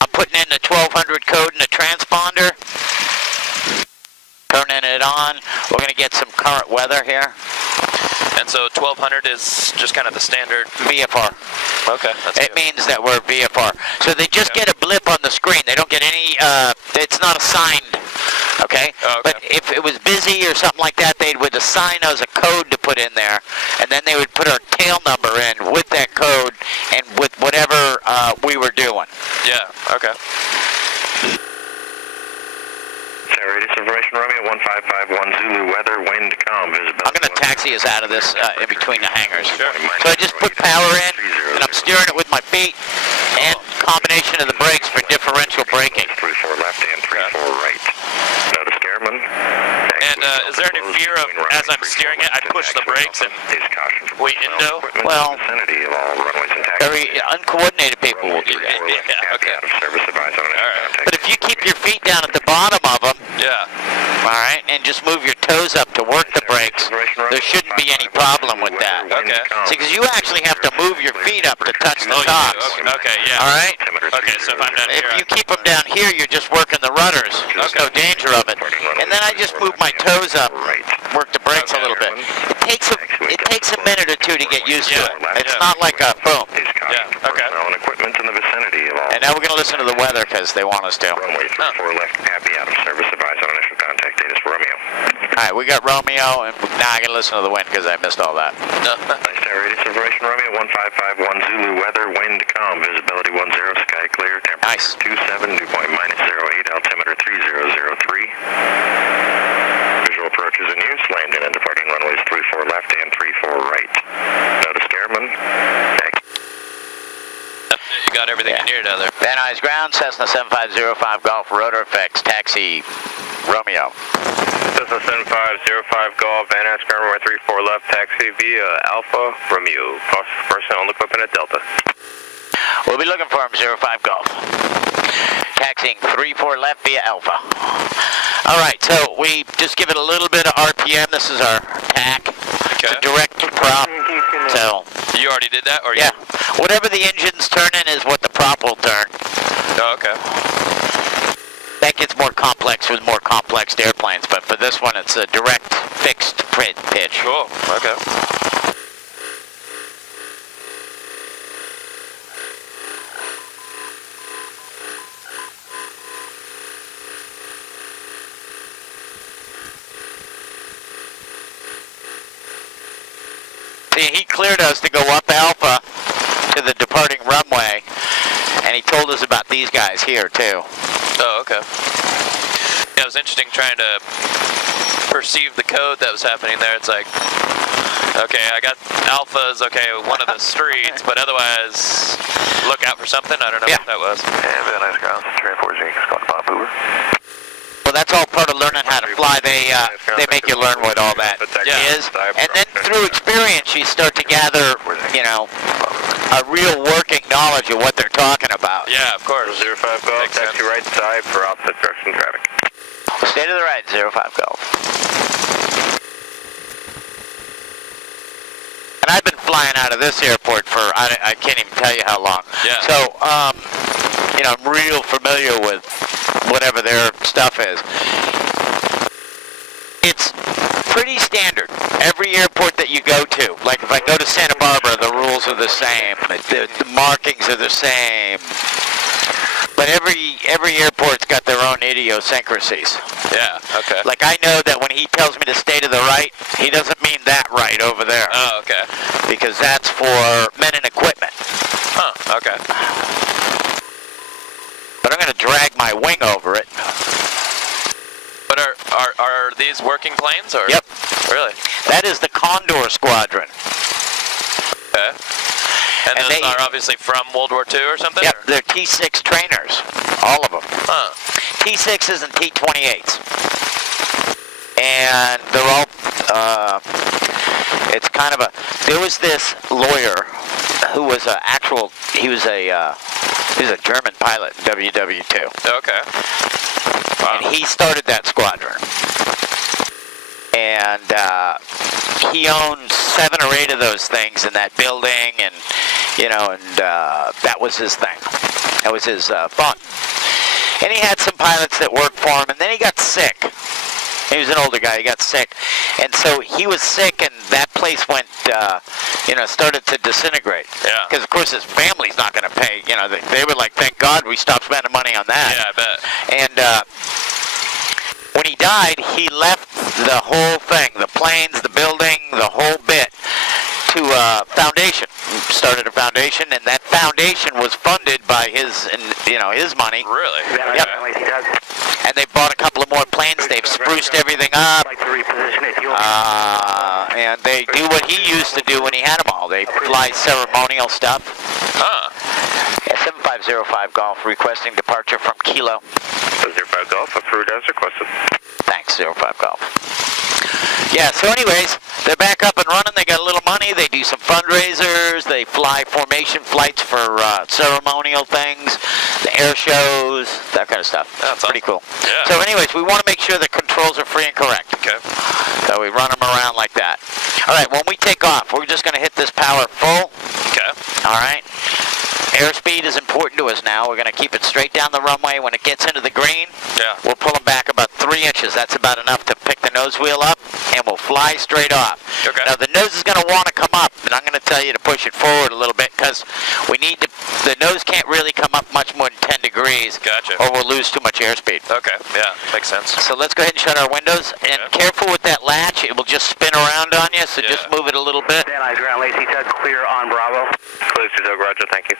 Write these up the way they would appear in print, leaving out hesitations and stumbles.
I'm putting in the 1200 code in the transponder. Turning it on. We're going to get some current weather here. And so 1200 is just kind of the standard VFR. Okay. It means that we're VFR. So they just get a blip on the screen. They don't get any, it's not assigned, okay? Oh, okay? But if it was busy or something like that, they would assign us a code to put in there, and then they would put our tail number in with that code and with whatever we were doing. Yeah, okay. Radius information, Romeo 1551 Zulu, weather, wind, calm, visibility. I'm going to taxi us out of this in between the hangars. Sure. So I just put power in, and I'm steering it with my feet, and combination of the brakes for differential braking. 3-4 left and 3-4 right. Notice Scareman. And is there any fear of, as I'm steering it, I push the brakes and we indo? Well, very uncoordinated people will do that. Yeah, okay. Alright. But if you keep your feet down at the bottom of them, Yeah. all right, and just move your toes up to work the brakes, there shouldn't be any problem with that. Okay. See, because you actually have to move your feet up to touch the tops. Okay, yeah. All right? Okay, so if I'm down here, If you keep them down here, you're just working the rudders. There's no danger of it. And then I just move my toes up, work the brakes a little bit. It takes a minute or two to get used to it. It's not like a boom. Yeah, okay. Equipment in the vicinity of all. And now we're going to listen to the weather because they want us to. Runway 34 left, happy out of service, advise on initial contact data for Romeo. All right, we got Romeo, and now I can listen to the wind because I missed all that. Nice radius information, Romeo 1551 Zulu, weather, wind, calm, visibility 10, sky clear, temperature Nice. 27, dew point -08, altimeter 3003. Visual approach is in use, landing and departing runways 34 left and 34 right. Notice Scareman. You got everything you needed out there. Van Nuys ground, Cessna 7505 Golf, Rotor F, taxi Romeo. Cessna 7505 Golf, Van Nuys ground, runway 34 left, taxi via Alpha Romeo. Personnel and equipment at Delta. We'll be looking for him, 05 Golf. Taxiing 34 left via Alpha. All right, so we just give it a little bit of RPM. This is our tack. It's a direct prop. So You already did that? Or yeah, whatever the engine's turning is what the prop will turn. Oh, okay. That gets more complex with more complex airplanes, but for this one, it's a direct fixed pitch. Cool, okay. See, he cleared us to go up Alpha to the departing runway, and he told us about these guys here, too. Oh, okay. Yeah, it was interesting trying to perceive the code that was happening there. It's like, okay, I got Alpha's, okay, one of the streets, but otherwise, look out for something. I don't know what that was. And Van Nuys ground, 3-4 Zinc, Scott Pop Uber. Well, that's all part of learning how to fly. They make you learn what all that is, and then through experience, you start to gather, you know, a real working knowledge of what they're talking about. Yeah, of course. 05 Golf, taxi right side for opposite direction traffic. Stay to the right, 05 Golf. And I've been flying out of this airport for, I can't even tell you how long. Yeah. So, you know, I'm real familiar with whatever their stuff is. It's pretty standard. Every airport that you go to, like if I go to Santa Barbara, the rules are the same. The markings are the same. But every airport's got their own idiosyncrasies. Yeah, okay. Like I know that when he tells me to stay to the right, he doesn't mean that right over there. Oh, okay. Because that's for men and equipment. Huh, okay. But I'm going to drag my wing over it. But are these working planes, or? Yep. Really? That is the Condor Squadron. Okay. And those are obviously from World War II or something? Yep, or? they're T6 trainers, all of them. Huh. T6s and T28s. And they're all, it's kind of a, there was this lawyer who was he was a German pilot in WW2. Okay. Wow. And he started that squadron. And he owned 7 or 8 of those things in that building, and you know, and that was his thing. That was his thought. And he had some pilots that worked for him, and then he got sick. He was an older guy. He got sick. And so he was sick, and that place went, started to disintegrate. Yeah. Because, of course, his family's not going to pay. They were like, thank God we stopped spending money on that. Yeah, I bet. And when he died, he left the whole thing, the planes, the building, the whole bit, to a foundation. Started a foundation, and that foundation was funded by his money. Really? Yep. And they bought a couple of more planes. They've spruced everything up. And they do what he used to do when he had them all. They fly ceremonial stuff. Huh. Yeah, 7505 Golf requesting departure from Kilo. 05 Golf, approved as requested. Thanks, 05 Golf. Yeah, so anyways, they're back up and running. They got a little money. They do some fundraisers. They fly formation flights for ceremonial things, the air shows, that kind of stuff. That's pretty cool. Yeah. So anyways, we want to make sure the controls are free and correct. Okay. So we run them around like that. All right, when we take off, we're just going to hit this power full. Okay. All right. Airspeed is important to us now. We're going to keep it straight down the runway. When it gets into the green, we'll pull them back about 3 inches. That's about enough to pick the nose wheel up, and we'll fly straight off. Okay. Now, the nose is going to want to come up, and I'm going to tell you to push it forward a little bit because the nose can't really come up much more than 10 degrees. Gotcha. Or we'll lose too much airspeed. Okay, yeah, makes sense. So let's go ahead and shut our windows. And careful with that latch. It will just spin around on you, so just move it a little bit. Dan, ground Lacey Tug, clear on Bravo. Close to Tug, roger, thank you.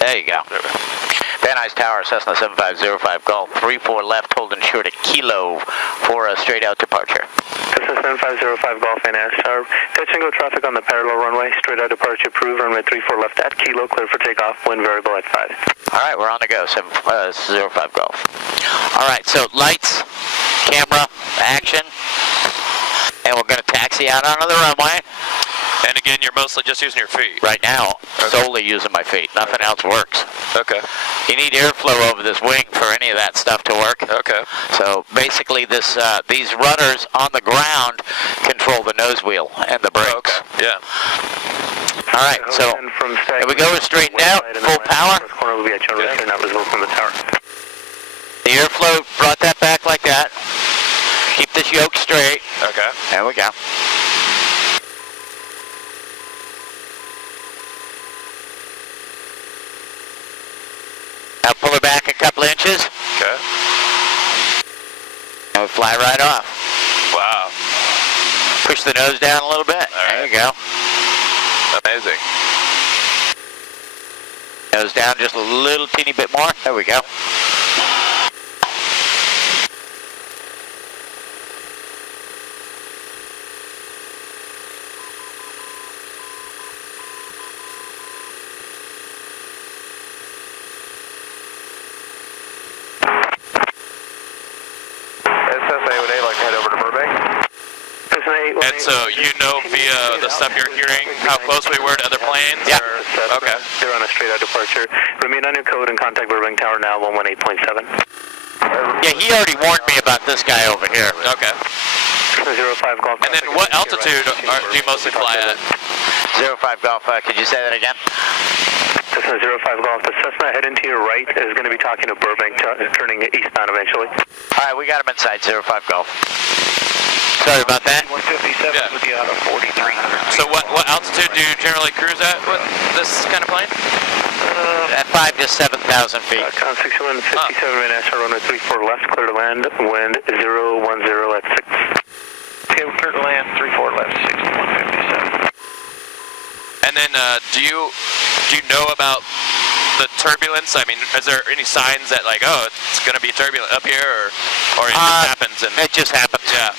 There you go. Van Nuys Tower, Cessna 7505 Golf, 34 left, holding short at Kilo for a straight out departure. Cessna 7505 Golf, Van Nuys Tower. Touch and go traffic on the parallel runway, straight out departure approved, runway 34 left at Kilo, clear for takeoff, wind variable at 5. All right, we're on the go, 7505 Golf. All right, so lights, camera, action, and we're going to taxi out onto the runway. And again, you're mostly just using your feet. Right now, solely using my feet. Nothing else works. Okay. You need airflow over this wing for any of that stuff to work. Okay. So basically, these rudders on the ground control the nose wheel and the brakes. Okay. Yeah. All right, so here we go. We're straightened out, full power. The airflow brought that back like that. Keep this yoke straight. Okay. There we go. Now pull her back a couple inches. Okay. And we fly right off. Wow. Push the nose down a little bit. There you go. Amazing. Nose down just a little teeny bit more. There we go. And so you know via the stuff you're hearing how close we were to other planes? Yeah. Okay. They're on a straight out departure. Remain on your code and contact Burbank Tower now, 118.7. Yeah, he already warned me about this guy over here. Okay. 05 Golf. And then what altitude do you mostly fly at? 05 Golf, could you say that again? Cessna 05 Golf. The Cessna heading to your right is going to be talking to Burbank, turning eastbound eventually. All right, we got him inside 05 Golf. Sorry about that. 157 with you out of 4300. So what altitude do you generally cruise at with this kind of plane? At 5 to 7,000 feet. Count 6157 right now, runway 34 left, clear to land, wind 010 at 6. Okay, we're clear to land, 34 left, 6157. And then do you know about the turbulence? I mean, is there any signs that like, oh, it's going to be turbulent up here, or it just happens? And it just happens. Yeah.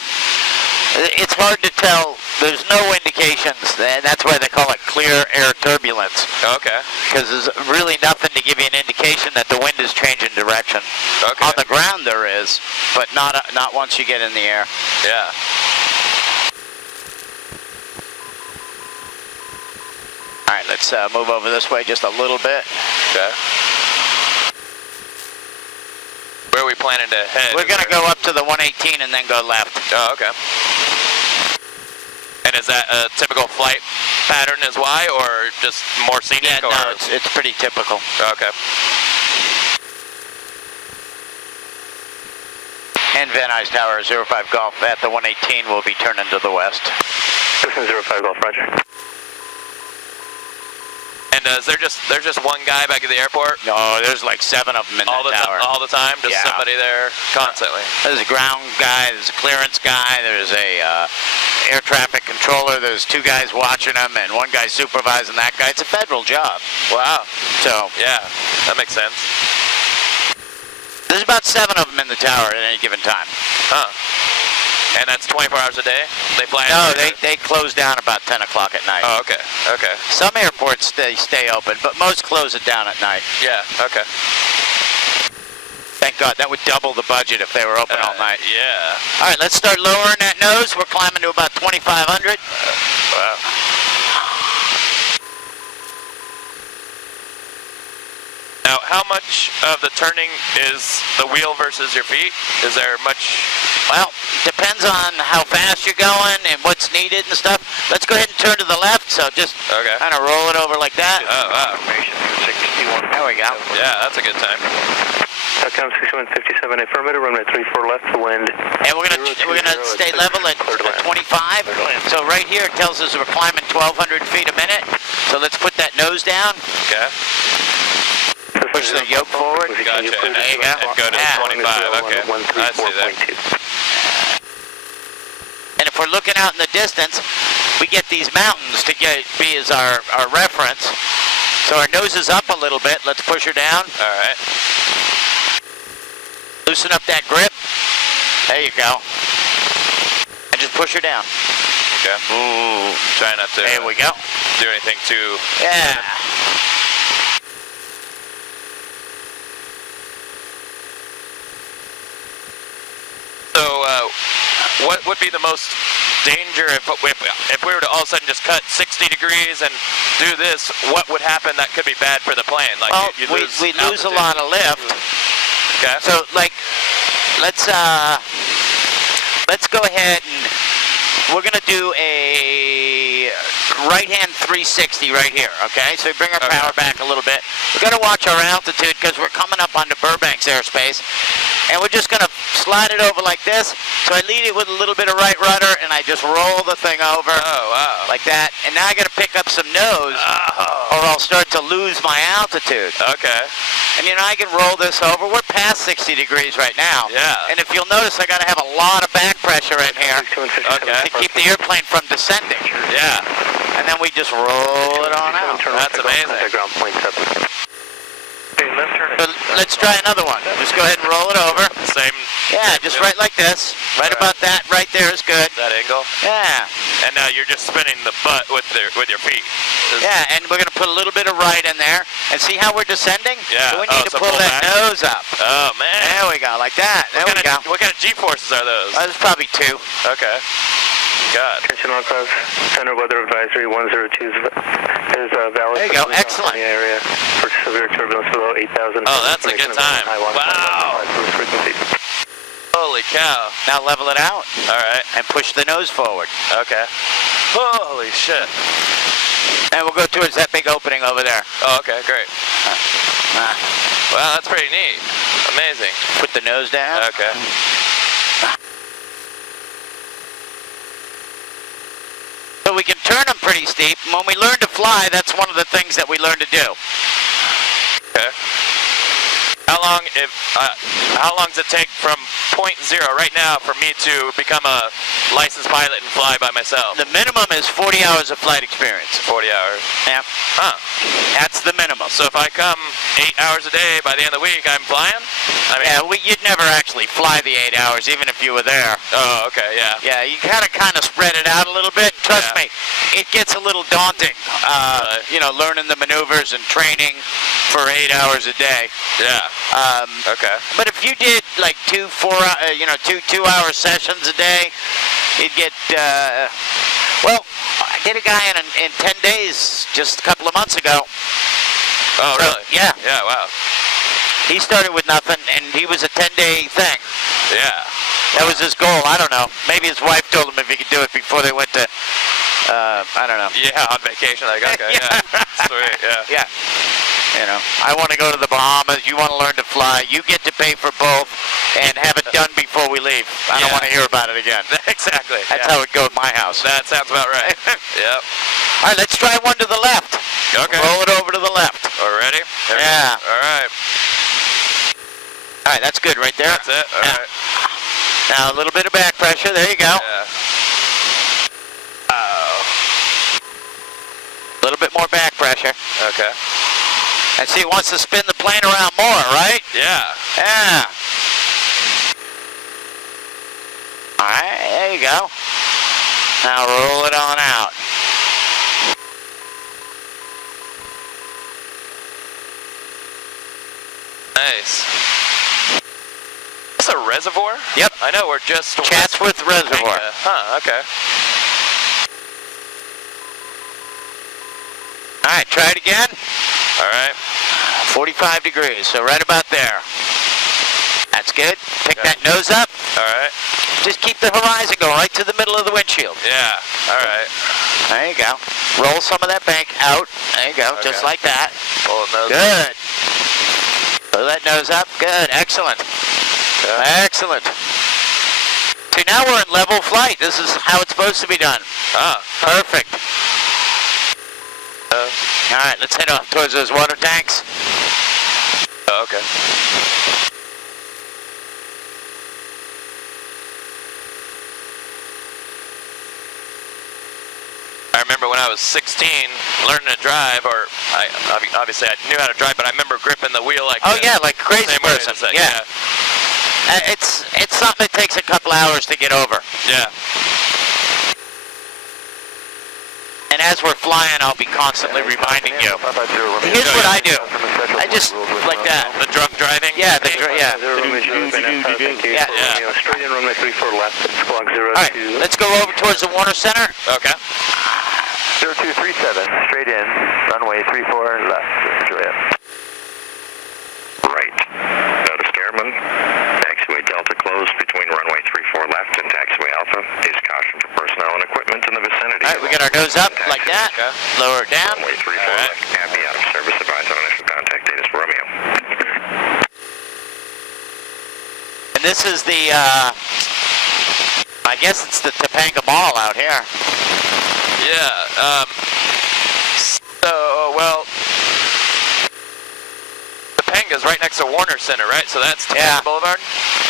It's hard to tell. There's no indications, and that's why they call it clear air turbulence. Okay. Because there's really nothing to give you an indication that the wind is changing direction. Okay. On the ground there is, but not once you get in the air. Yeah. All right, let's move over this way just a little bit. Okay. Where are we planning to head? We're going to go up to the 118 and then go left. Oh, okay. And Is that a typical flight pattern is why, or just more scenic? Yeah, or? no, it's pretty typical. Okay. And Van Nuys Tower 05 Golf at the 118 will be turning to the west. 05 Golf, roger. And there's just one guy back at the airport? No, there's like 7 of them in the tower. All the time? Just Yeah. somebody there constantly? There's a ground guy, there's a clearance guy, there's a air traffic controller, there's 2 guys watching them, and 1 guy supervising that guy. It's a federal job. Wow. So Yeah, that makes sense. there's about 7 of them in the tower at any given time. Huh. And that's 24 hours a day? They fly No, in? they close down about 10 o'clock at night. Oh, okay. Okay. Some airports stay open, but most close it down at night. Yeah, okay. Thank God, that would double the budget if they were open all night. Yeah. All right, let's start lowering that nose. We're climbing to about 2,500. Wow. Now, how much of the turning is the wheel versus your feet? Is there much? Well, depends on how fast you're going and what's needed and stuff. Let's go ahead and turn to the left, so just Okay. kind of roll it over like that. Oh, wow. 61. There we go. Yeah, that's a good time. Southbound 6157, affirmative, runway 34 left, wind. And we're gonna stay level at 25. So right here it tells us we're climbing 1,200 feet a minute. So let's put that nose down. Okay. Push the yoke forward. Gotcha. There you go. And go to Yeah. 25. Okay. I see that. And if we're looking out in the distance, we get these mountains to be as our reference. So our nose is up a little bit. Let's push her down. All right. Loosen up that grip. There you go. And just push her down. Okay. Ooh. Try not to There we go. do anything too. Yeah. So, what would be the most danger if we were to all of a sudden just cut 60 degrees and do this? What would happen that could be bad for the plane? Like Well, you we lose a altitude. lot of lift. Okay. So, like, let's go ahead and we're gonna do a right-hand 360 right here. Okay, so we bring our power back a little bit. We gotta watch our altitude because we're coming up onto Burbank's airspace, and we're just gonna slide it over like this. So I lead it with a little bit of right rudder, and I just roll the thing over. Oh wow. Like that. And now I gotta pick up some nose, or I'll start to lose my altitude. Okay. And you know, I can roll this over. We're past 60 degrees right now. Yeah. And if you'll notice, I gotta have a lot of back pressure in here Okay. to keep the airplane from descending. Yeah. And then we just roll it on out. That's amazing. Ground point 7. Okay, left turn. So let's try another one. Just go ahead and roll it over. Same. Yeah, just right like this. Right about that. Right there is good. That angle. Yeah. And now you're just spinning the butt with your feet. Yeah, and we're gonna put a little bit of right in there. And see how we're descending? Yeah. So we need to So pull that back. nose up. Oh man. There we go, like that. There we go. What kind of G-forces are those? There's probably 2. Okay. God. Attention all clouds. Center weather advisory 102 is valid. There you go. for the Excellent. California area for severe turbulence below 8,000. Oh, that's a good time. Wow. Frequency. Holy cow. Now level it out All right. and push the nose forward. Okay. Holy shit. And we'll go towards that big opening over there. Oh, okay, great. Wow, that's pretty neat. Amazing. Put the nose down. Okay. So we can turn them pretty steep. And when we learn to fly, that's one of the things that we learn to do. Okay. How long does it take from point 0 right now for me to become a licensed pilot and fly by myself? The minimum is 40 hours of flight experience. 40 hours. Yeah. Huh. That's the minimum. So if I come 8 hours a day, by the end of the week, I'm flying? I mean, Yeah, you'd never actually fly the 8 hours, even if you were there. Oh, okay, yeah. Yeah, you kind of spread it out a little bit. Trust Yeah. me, it gets a little daunting. You know, learning the maneuvers and training for 8 hours a day. Yeah. Okay. But if you did like 2-4 sessions a day, you'd get. Well, I did a guy in 10 days just a couple of months ago. Oh, So, really? yeah. Yeah, wow. He started with nothing, and he was a 10-day thing. Yeah. That was his goal. I don't know. Maybe his wife told him if he could do it before they went to, I don't know. Yeah, on vacation. Like, okay, yeah. Sweet, yeah. Yeah. You know, I want to go to the Bahamas. You want to learn to fly. You get to pay for both and have it done before we leave. I don't want to hear about it again. Exactly. That's how it goes at my house. That sounds about right. Yep. All right, let's try one to the left. Okay. Roll it over to the left. Already? Yeah. All right. All right, that's good right there. That's it. All right. Now a little bit of back pressure. There you go. Yeah. A little bit more back pressure. Okay. And see, it wants to spin the plane around more, right? Yeah. Yeah. All right, there you go. Now roll it on out. Nice. Is this a reservoir? Yep. I know, we're just... Chatsworth Reservoir. Huh, okay. All right, try it again. All right. 45 degrees, so right about there. That's good. Pick Okay. that nose up. All right. Just keep the horizon going right to the middle of the windshield. Yeah. All right. There you go. Roll some of that bank out. There you go, just Okay. like that. Pull the nose. Good. Pull that nose up. Good. Excellent. Okay. Excellent. See, now we're in level flight. This is how it's supposed to be done. Ah. Perfect. All right, let's head off towards those water tanks. Oh, okay. I remember when I was 16, learning to drive, or obviously I knew how to drive, but I remember gripping the wheel like Oh this. yeah, like a crazy Same way, person. it's like, Yeah. It's something that takes a couple hours to get over. Yeah. And as we're flying, I'll be constantly reminding you. Here's what I do. I just like that. The drunk driving? Yeah, Yeah. yeah. Straight in runway 34 left, squawk 02. All right, let's go over towards the water center. Okay. 0237, straight in, runway 34 left, Juliet. Right. Notice Airman, taxiway Delta closed between runway 34 left and taxiway Alpha. Is caution for personnel and equipment in the vicinity. All right, we got our nose up like that. Okay. Lower it down. Runway 34 All right. left, Abby out of service, advise on initial contact data for Romeo. And this is the, I guess it's the Topanga Mall out here. Yeah. So, well, Topanga's right next to Warner Center, right? So that's Topanga Yeah. Boulevard?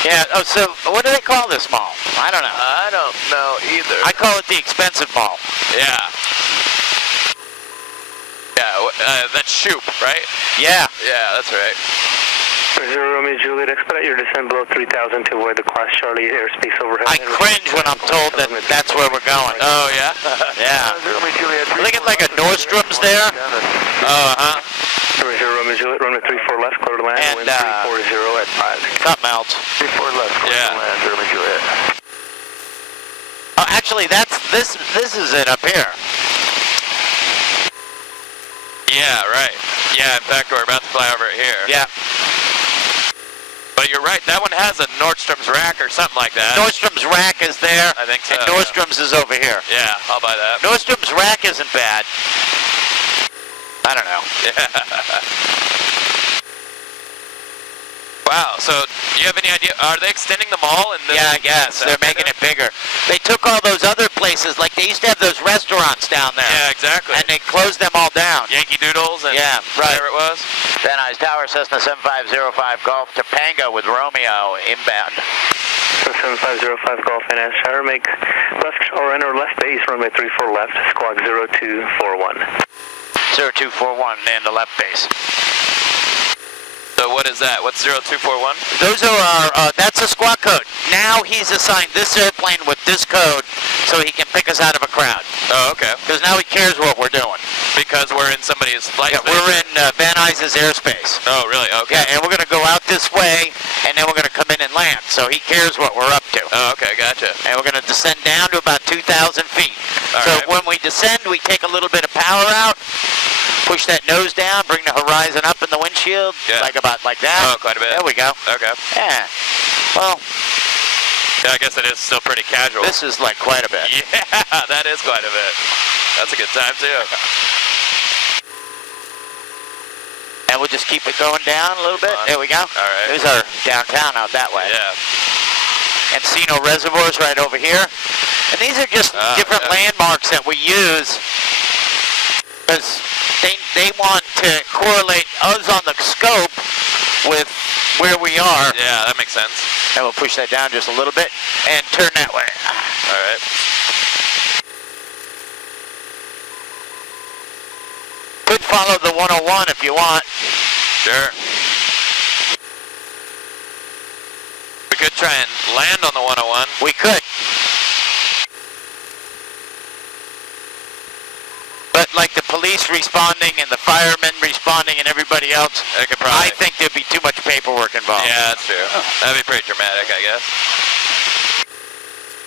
Yeah, oh, so what do they call this mall? I don't know. I don't know either. I call it the expensive mall. Yeah. Yeah, that's Shoop, right? Yeah. Yeah, that's right. 0 Romeo Juliet, expedite your descent below 3000 to avoid the Class Charlie airspace overhead. I cringe when I'm told that that's where we're going. Oh, yeah? Yeah. 0 Romeo Juliet. Looking like a Nordstrom's there. Oh, huh? 0 Romeo Juliet, runway 34 left, clear to land, And, wind 340 at 5. Something else. 34 left, clear Yeah. to land, 0 Romeo Juliet. Oh, actually, this is it up here. Yeah, right. Yeah, in fact, we're about to fly over it here. Yeah. But you're right, that one has a Nordstrom's rack or something like that. Nordstrom's rack is there. I think so. And Nordstrom's is over here. Yeah, I'll buy that. Nordstrom's rack isn't bad. I don't know. Wow, so do you have any idea, are they extending the mall? And Yeah, I guess. They're making it bigger. They took all those other places, like they used to have those restaurants down there. Yeah, exactly. And they closed them all down. Yankee Doodles and Yeah, right. whatever it was. Van Nuys Tower, Cessna 7505 Golf, Topanga with Romeo inbound. 7505 Golf Van Nuys Tower, make left or enter left base, runway 34 left, squawk 0241. 0241 and the left base. So what is that? What's 0241? Those are, that's a squawk code. Now he's assigned this airplane with this code so he can pick us out of a crowd. Oh, okay. Because now he cares what we're doing. Because we're in somebody's flight Yeah, space. we're in Van Nuys' airspace. Oh, really? Okay. Yeah, and we're going to go out this way, and then we're going to come in and land. So he cares what we're up to. Oh, okay, gotcha. And we're going to descend down to about 2,000 feet. All So right. when we descend, we take a little bit of power out, push that nose down, bring the horizon up in the windshield, Yeah. like that. Oh, quite a bit. There we go. Okay. Yeah. Well, Yeah, I guess it is still pretty casual. This is like quite a bit. Yeah, that is quite a bit. That's a good time too. And we'll just keep it going down a little bit. There we go. All right. There's our downtown out that way. Yeah. Encino Reservoir's right over here. And these are just different landmarks that we use because they want to correlate us on the scope with where we are. Yeah, that makes sense. And we'll push that down just a little bit and turn that way. All right. Could follow the 101 if you want. Sure. We could try and land on the 101. We could. But like the police responding and the firemen responding and everybody else, I could probably. I think there'd be too much paperwork involved. Yeah, that's true. That'd be pretty dramatic, I guess.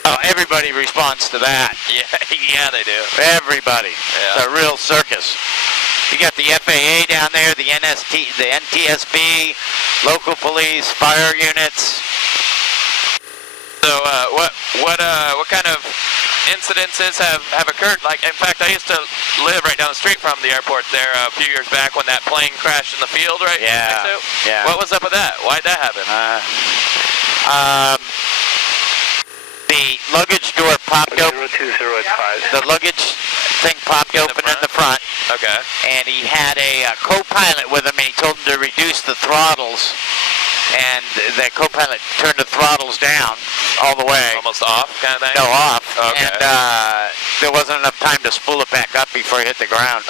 Oh, everybody responds to that. Yeah, yeah, they do. Everybody. Yeah. It's a real circus. You got the FAA down there, the the NTSB, local police, fire units. So, what kind of incidences have occurred? Like, in fact, I used to live right down the street from the airport there a few years back when that plane crashed in the field, right? Yeah. next to? Yeah. What was up with that? Why'd that happen? The luggage door popped open. 02085. The luggage thing popped open in the front, Okay. and he had a co-pilot with him, and he told him to reduce the throttles, and the co-pilot turned the throttles down all the way. Almost off, kind of thing. No, off. Okay. And there wasn't enough time to spool it back up before it hit the ground.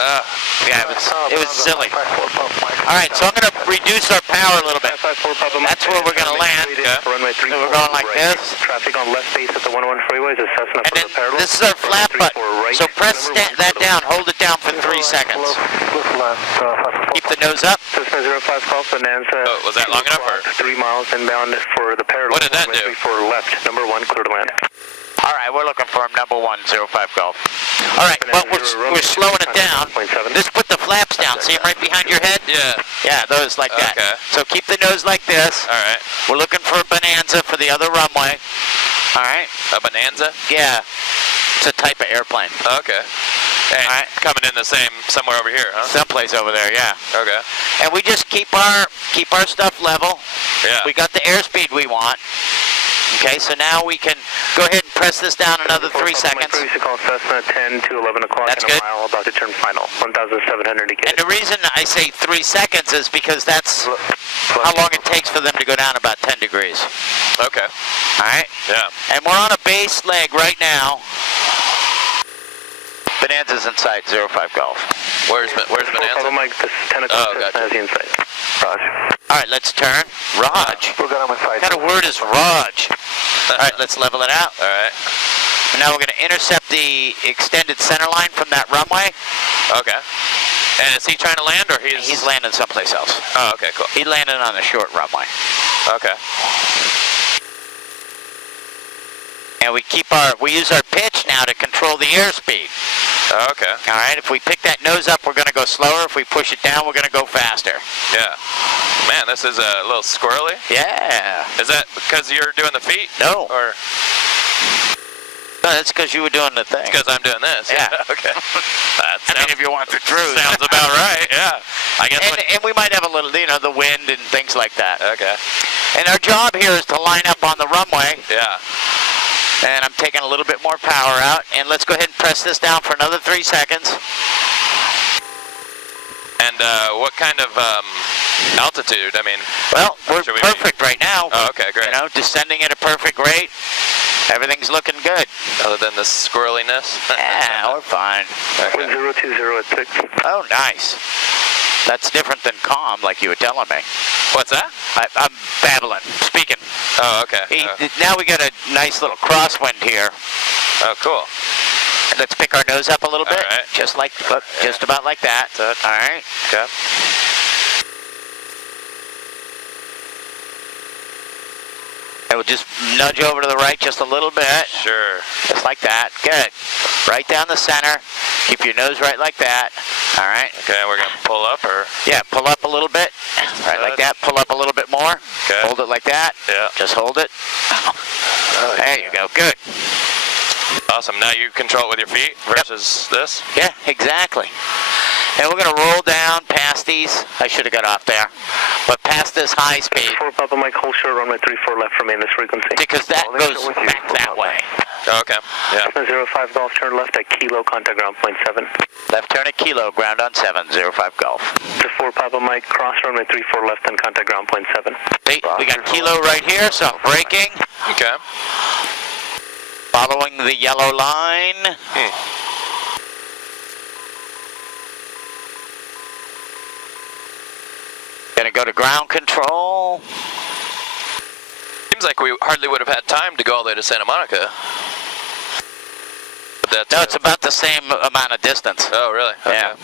Yeah, it was silly. All right, so I'm going to reduce our power a little bit. That's where we're going to land. So we're going like this. Traffic on left base at the 101 freeway is Cessna And then this is our flap button. So press that down. Hold it down for 3 seconds. Keep the nose up. Cessna 05 Golf Bonanza. Oh, was that long enough, or? 3 miles inbound for the parallel. What did that do? For left, number 1, clear to land. All right, we're looking for him, number 105 Golf. All right, but we're slowing it down. Just put the flaps down. See them right behind your head? Yeah. Yeah, those like that. Okay. So keep the nose like this. All right. We're looking for a Bonanza for the other runway. All right? A Bonanza? Yeah. It's a type of airplane. Okay. And All right. coming in the same somewhere over here, huh? Someplace over there, yeah. Okay. And we just keep our stuff level. Yeah. We got the airspeed we want. Okay, so now we can go ahead and press this down another 3 seconds. Previously called Cessna 10 to 11 o'clock. That's in good. a mile, about to turn final. 1,700 to get. And the reason I say 3 seconds is because that's how long it takes for them to go down about 10 degrees. Okay. All right? Yeah. And we're on a base leg right now. Bonanza's inside 05 Golf. Where's Bonanza? Mike, this 10 o'clock Oh, gotcha. has the inside. Raj. All right, let's turn. Raj. We're good on my side. What kind of word is Raj? All right, let's level it out. All right. And now we're going to intercept the extended center line from that runway. Okay. And is he trying to land, or He's landing someplace else. Oh, okay, cool. He landed on the short runway. Okay. And we use our pitch now to control the airspeed. Okay. All right, if we pick that nose up, we're going to go slower. If we push it down, we're going to go faster. Yeah. Man, this is a little squirrely. Yeah. Is that because you're doing the feet? No. Or No, that's because you were doing the thing. because I'm doing this? Yeah. Okay. I mean, if you want the truth. Sounds about right. Yeah. I guess. And we might have a little, the wind and things like that. Okay. And our job here is to line up on the runway. Yeah. And I'm taking a little bit more power out. And let's go ahead and press this down for another 3 seconds. And what kind of altitude? I mean. Well, we're should we perfect right now. Oh, okay, great. Descending at a perfect rate. Everything's looking good. Other than the squirreliness. Yeah, we're fine. Okay. 020 at 6. Oh, nice. That's different than calm, like you were telling me. What's that? I'm babbling, speaking. Oh, okay. Now we got a nice little crosswind here. Oh, cool. Let's pick our nose up a little bit, All right. just about like that. All right. Okay. And we'll just nudge over to the right just a little bit. Sure. Just like that. Good. Right down the center. Keep your nose right like that. All right. Okay, we're going to pull up, or? Yeah, pull up a little bit. Right like that. Pull up a little bit more. Okay. Hold it like that. Yeah. Just hold it. There you go. Good. Awesome. Now you control it with your feet versus this? Yeah, exactly. And we're going to roll down past these. I should have got off there. But past this high speed. 4 Papa Mike, hold short, runway 34 left from this frequency. Because that goes back that way. Okay. Yeah. 05 Golf, turn left at Kilo, contact ground point 7. Left turn at Kilo, ground on 705 Golf. To 4 Papa Mike, cross runway 34 left and contact ground point 7. See, we got Kilo right here, so I'm braking. Okay. Following the yellow line. Gonna go to ground control. Seems like we hardly would have had time to go all the way to Santa Monica. But that's No, it's about the same amount of distance. Oh, really? Okay. Yeah.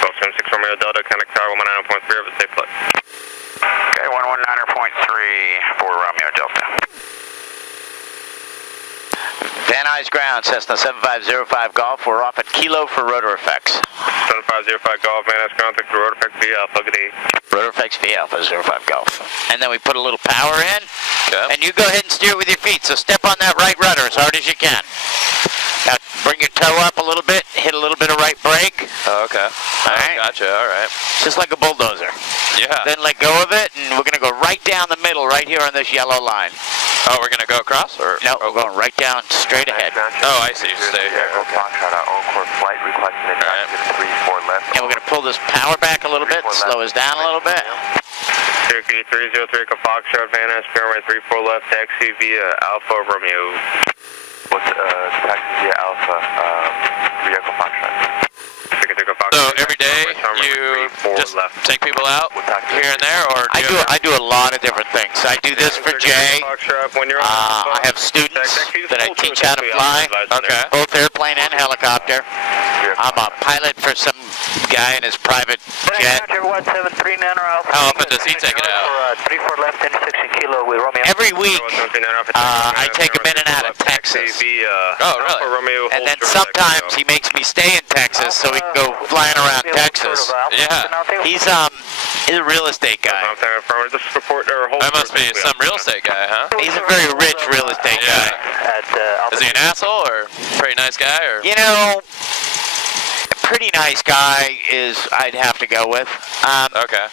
Golf 76 Romeo Delta, connect tower 119.3, have a safe flight. Okay, 119.3 for Romeo Delta. Van Nuys ground, Cessna 7505 Golf. We're off at Kilo for rotor effects. 7505 Golf, man, that's contact through rotor effect via Alpha, good day. Rotor effects via Alpha 05 Golf. And then we put a little power in. Okay. And you go ahead and steer with your feet. So step on that right rudder as hard as you can. Now bring your toe up a little bit, hit a little bit of right brake. Oh, okay. All right. Gotcha. All right. Just like a bulldozer. Yeah. Then let go of it, and we're going to go right down the middle, right here on this yellow line. Oh, we're going to go across? Or? No, we're going right down, straight ahead. Oh, I see. Stay here. Okay. And we're going to pull this power back a little bit, slow us down a little bit. Cherokee 303 Foxtrot, Van Nuys, runway 34 left, taxi via Alpha Romeo. Taxi via Alpha, Echo Foxtrot. So every day you just take people out here and there, or I do a lot of different things. I do this for Jay. I have students that I teach how to fly, Okay. both airplane and helicopter. I'm a pilot for some guy in his private jet. How often does he take it out? 34 left, intersection Kilo with Romeo. Every week, I take him in and out of Texas. Oh, really? And then sometimes he makes me stay in Texas so we can go flying around Texas. Yeah. He's a real estate guy. That must be some real estate guy, huh? He's a very rich real estate guy. Is he an asshole or pretty nice guy? Or? You know, a pretty nice guy is I'd have to go with. Okay.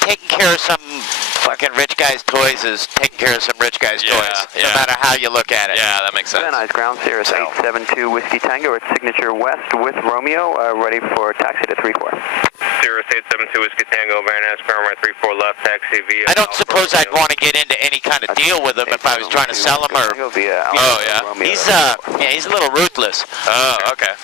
Taking care of some fucking rich guy's toys is taking care of some rich guy's toys, no matter how you look at it. Yeah, that makes sense. Van Nuys ground, Sirius 872 Whiskey Tango at Signature West with Romeo, ready for taxi to 34. Sirius 872 Whiskey Tango, Van Nuys, runway 34 left, taxi via I don't suppose I'd want to get into any kind of deal with him if I was trying to sell him or. Oh, yeah. He's he's a little ruthless. Oh, okay.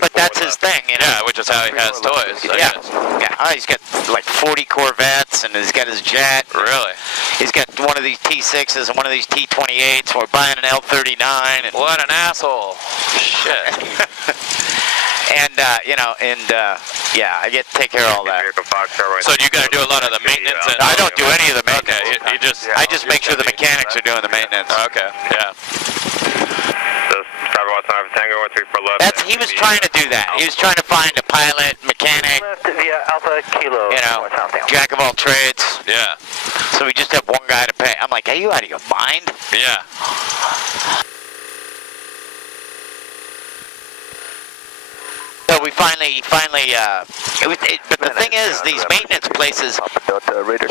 But that's his thing, you know. Yeah, which is how he has toys. I guess. Yeah. Oh, he's got like 40 Corvettes, and he's got his jet. Really? He's got one of these T6s and one of these T28s. We're buying an L39. And What an asshole. Shit. and yeah, I get to take care of all that. So you got to do a lot of the maintenance? And I don't do any of the maintenance. Okay, you just... I just make sure the mechanics are doing the maintenance. Okay, yeah. He was trying to do that. He was trying to find a pilot, mechanic, Via Alpha Kilo. you know, jack of all trades. Yeah. So we just have one guy to pay. I'm like, are you out of your mind? Yeah. So we finally, but the thing is, these maintenance places,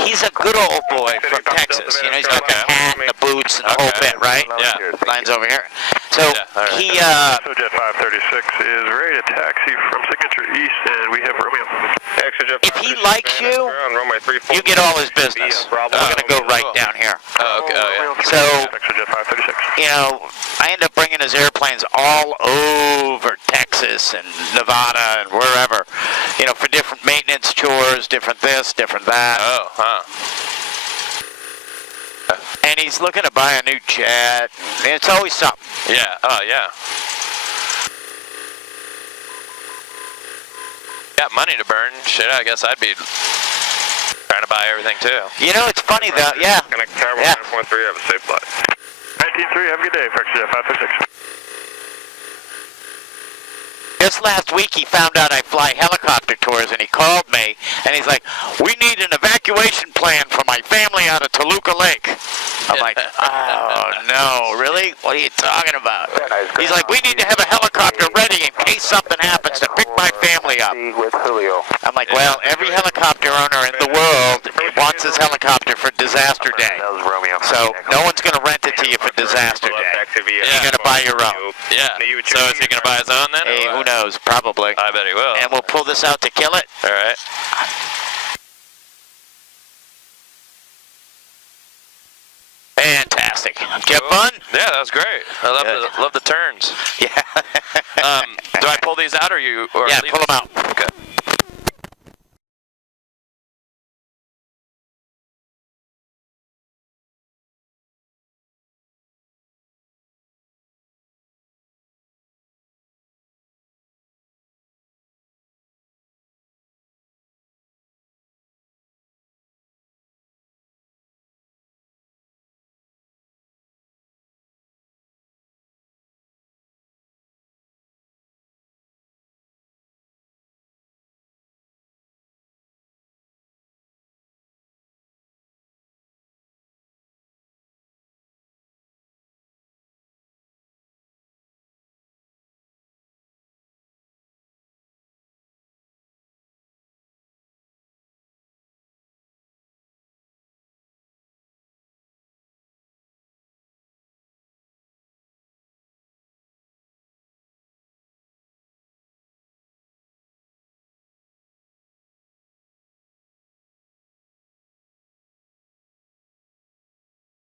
he's a good old boy from Texas. You know, he's got the hat and the boots and the whole bit, right? Yeah. Line's over here. So he, Jet 536 is ready to taxi from Signature East, and we have Romeo. if he likes you, you get all his business. We're going to go right down here. Oh, okay. Oh, yeah. So, Jet 536. you know, I end up bringing his airplanes all over Texas and Nevada and wherever, you know, for different maintenance chores, different this, different that. Oh, huh. And he's looking to buy a new jet. And it's always something. Yeah. Oh, yeah. Got money to burn. Shit, I guess I'd be trying to buy everything too. You know, it's funny though. Yeah. Connect tower 1.3, have a safe flight. 19-3, have a good day, Jet 536. Just last week he found out I fly helicopter tours and he called me and he's like, we need an evacuation plan for my family out of Toluca Lake. I'm like, oh no, really? What are you talking about? He's like, we need to have a helicopter ready in case something happens to pick my family up. I'm like, well, every helicopter owner in the world wants his helicopter for disaster day. So no one's going to rent it to you for disaster day. You're going to buy your own. Yeah. So is he going to buy his own then? Hey, who knows? Probably. I bet he will. And we'll pull this out to kill it. All right. Fantastic. Did you have fun? Yeah, that was great. I love the turns. Yeah. Do I pull these out or you? Or yeah, leave pull them out.